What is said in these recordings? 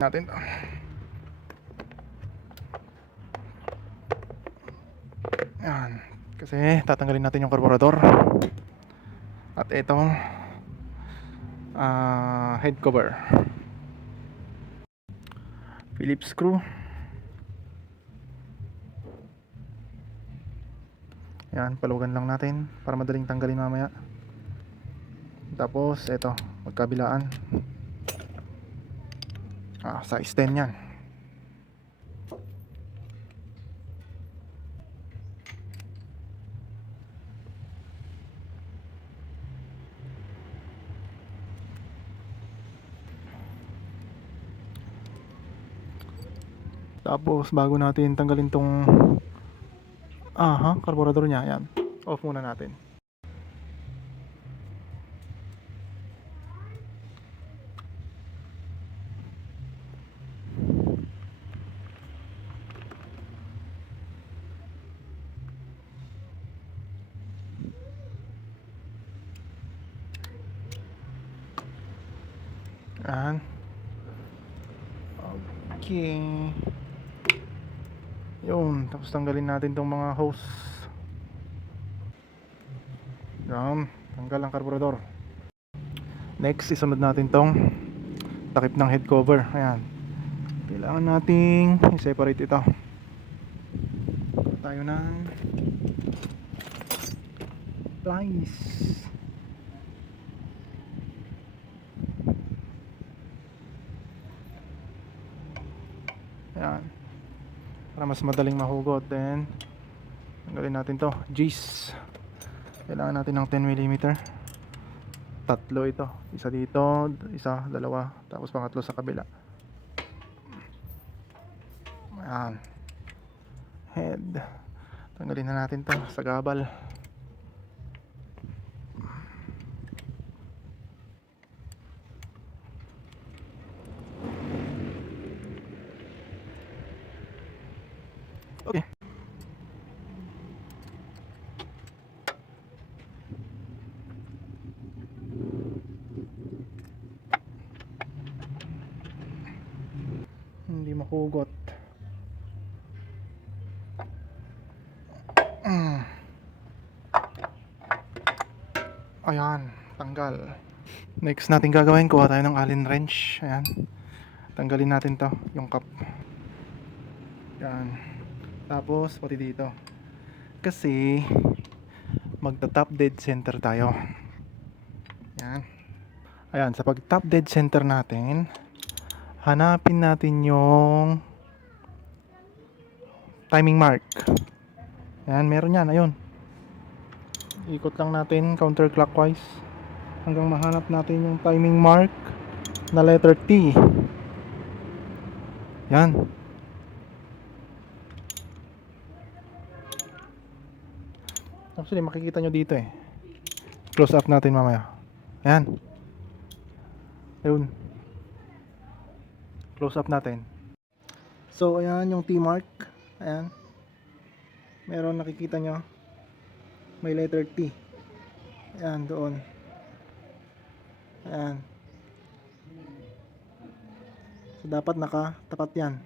natin. Yan. Kasi tatanggalin natin yung carburetor. At itong head cover. Phillips screw. Yan, palugan lang natin para madaling tanggalin mamaya. Tapos ito, magkabilaan. Size 10 yan. Tapos bago natin tanggalin tong carburetor niya, yan. Off muna natin. Yan. Okay. Yun, tapos tanggalin natin tong mga hose. Yan, tanggal ang carburetor. Next, isunod natin tong takip ng head cover. Ayan. Kailangan nating i-separate ito. Tayo ng plies. Ayan. Para mas madaling mahugot. Then tanggalin natin to. G's. Kailangan natin ng 10mm. Tatlo ito. Isa dito, isa, dalawa, tapos pangatlo sa kabila. Ayan. Head. Tanggalin na natin to sa gabal. Okay. Hindi mahugot. Ayan, tanggal. Next natin gagawin, kuha tayo ng Allen wrench. Ayan. Tanggalin natin to, yung cup. Ayan. Tapos pati dito. Kasi magta-top dead center tayo. Ayan. Ayan, sa pag top dead center natin, hanapin natin yung timing mark. Ayan, meron yan, ayun. Ikot lang natin counterclockwise hanggang mahanap natin yung timing mark na letter T. Yan. Actually, makikita nyo dito eh. Close up natin mamaya. Ayan. Ayun. Close up natin. So, ayan yung T mark. Ayan. Meron, nakikita nyo. May letter T. Ayan, doon. Ayan. So, dapat nakatapat yan.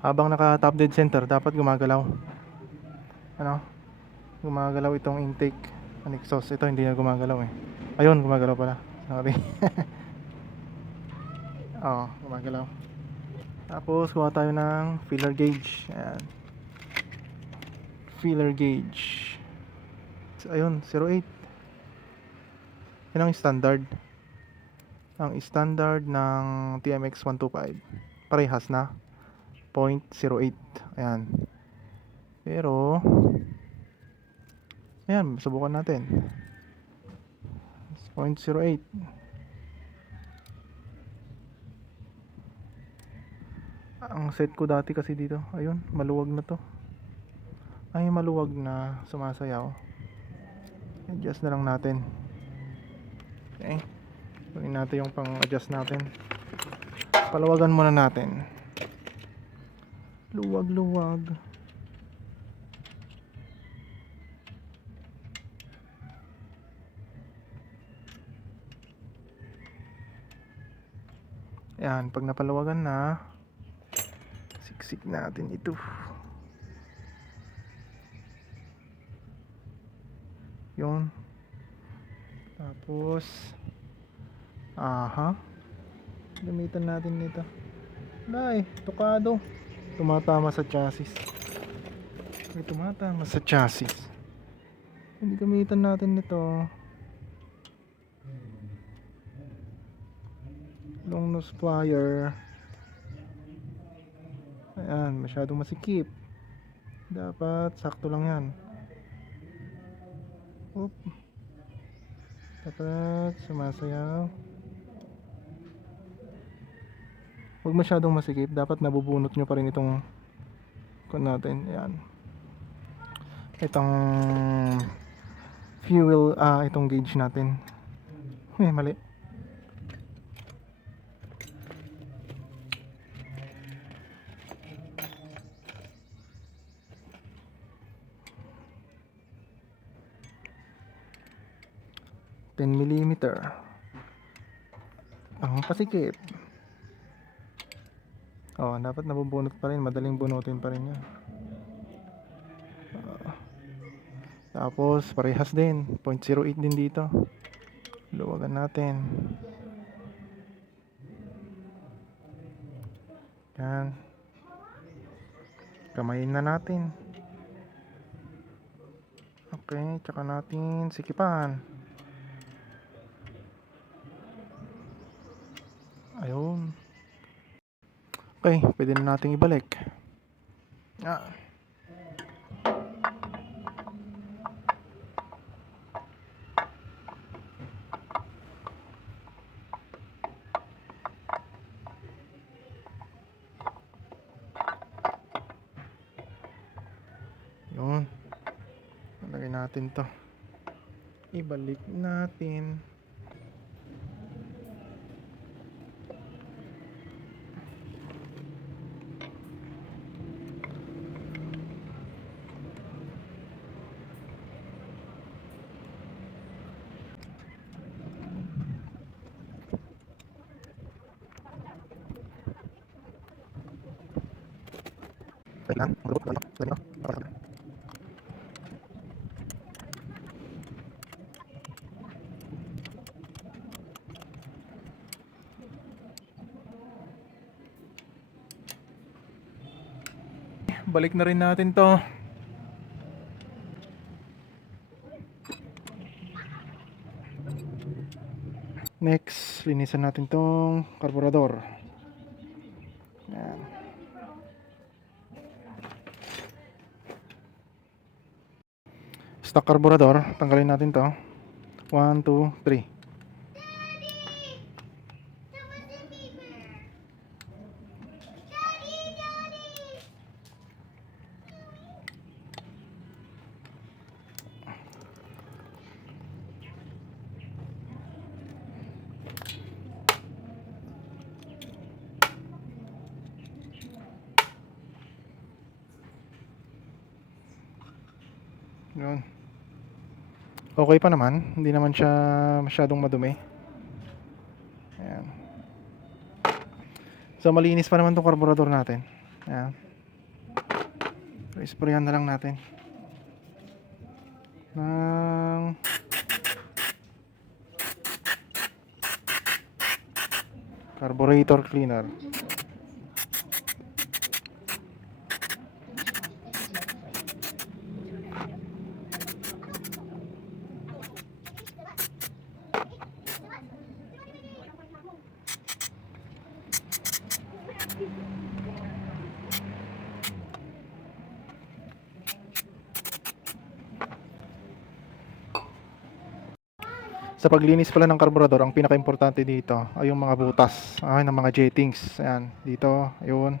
Habang naka-top dead center, dapat gumagalaw. Ano? Gumagalaw itong intake and exhaust. Ito hindi na gumagalaw eh. Ayun, gumagalaw pala. Sorry. Oo, gumagalaw. Tapos, kuha tayo ng filler gauge. Ayan. Filler gauge. Ayun, 08. Yan ang standard. Ang standard ng TMX 125. Parehas na. 0.08. Ayan. Pero, ayan, subukan natin. 0.08. Ang set ko dati kasi dito, ayun, maluwag na to. Ay, maluwag na sumasayaw. Adjust na lang natin. Okay. Gawin natin yung pang-adjust natin. Palawagan muna natin. Luwag-luwag. Ayan, pag napalawagan na, siksik natin ito. Yun. Tapos, aha. Gamitan natin nito. Nay, tukado. Tumatama sa chassis. May tumatama sa chassis. Hindi gamitan natin nito. Long nose plier. Ayan, masyadong masikip. Dapat sakto lang yan. Oop. Dapat sumasayaw. Huwag masyadong masikip. Dapat nabubunot nyo pa rin itong kung natin. Ayan. Itong fuel, itong gauge natin. Mali. $10mm. Ang pasikip. Dapat nabubunot pa rin. Madaling bunutin pa rin yan. Tapos parehas din. 0.08 din dito. Luwagan natin. Yan. Kamayin na natin. Okay, tsaka natin sikipan. Ayun. Okay, pwede na nating ibalik. Yun. Lagay natin to. Ibalik natin. Wait lang. Balik na rin natin to. Next, linisan natin tong karburador. Yan. Stock karburador, tanggalin natin to. 1, 2, 3. Yun. Okay pa naman, hindi naman siya masyadong madumi. Ayan. So malinis pa naman tong karburador natin. Ayan. So, isprayan na lang natin ng carburetor cleaner. Sa paglinis pala ng karburador, ang pinaka-importante dito ay yung mga butas, ng mga jettings. Ayan, dito, ayun.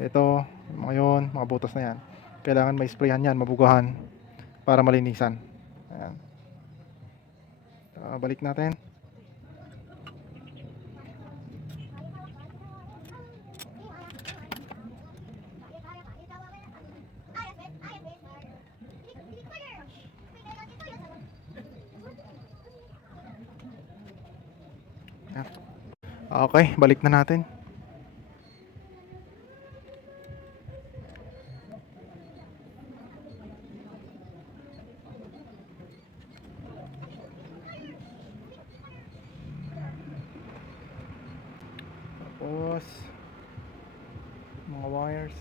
Ito, mga butas na yan. Kailangan may sprayan yan, mabugahan para malinisan. Ayan. Balik natin. Okay, balik na natin. Tapos mga wires,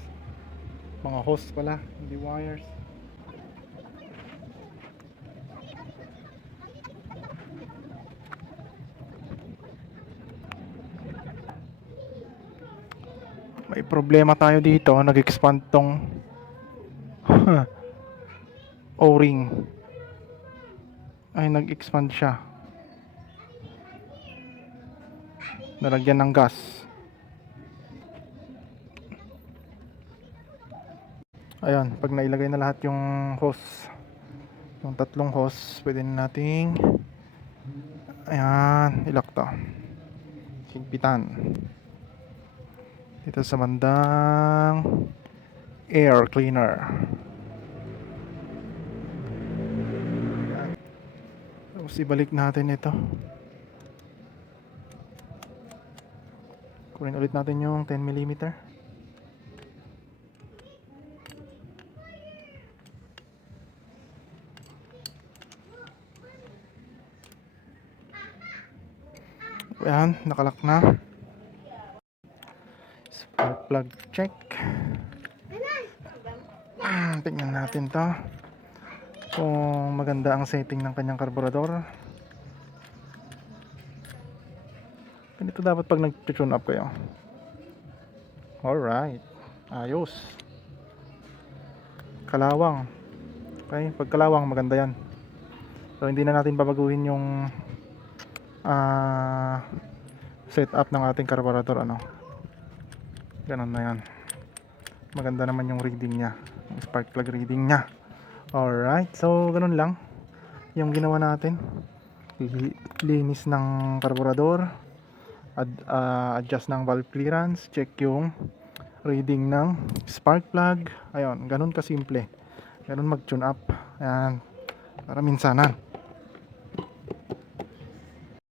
mga hose pala, hindi wires. May problema tayo dito, nag-expand tong O-ring. Ay, nag-expand siya. Nalagyan ng gas. Ayan, pag nailagay na lahat yung hose, yung tatlong hose, pwede na nating ayan, ilak to. Higpitan. Dito sa bandang air cleaner. Ayan. Tapos ibalik natin ito. Kunin ulit natin yung 10mm. Ayan, nakalak na. Spark plug check. Tingnan natin to kung maganda ang setting ng kanyang karburador. Ganito dapat pag nag-tune up kayo. Alright, ayos. Kalawang. Okay, pag kalawang maganda yan. So hindi na natin babaguhin yung setup ng ating karburador, ano. Ganun na yan. Maganda naman yung reading nya, yung spark plug reading nya. Alright, so ganun lang yung ginawa natin. Linis ng karburador, adjust ng valve clearance, check yung reading ng spark plug. Ayun, ganun kasimple. Ganun mag tune up. Ayan, para minsanan.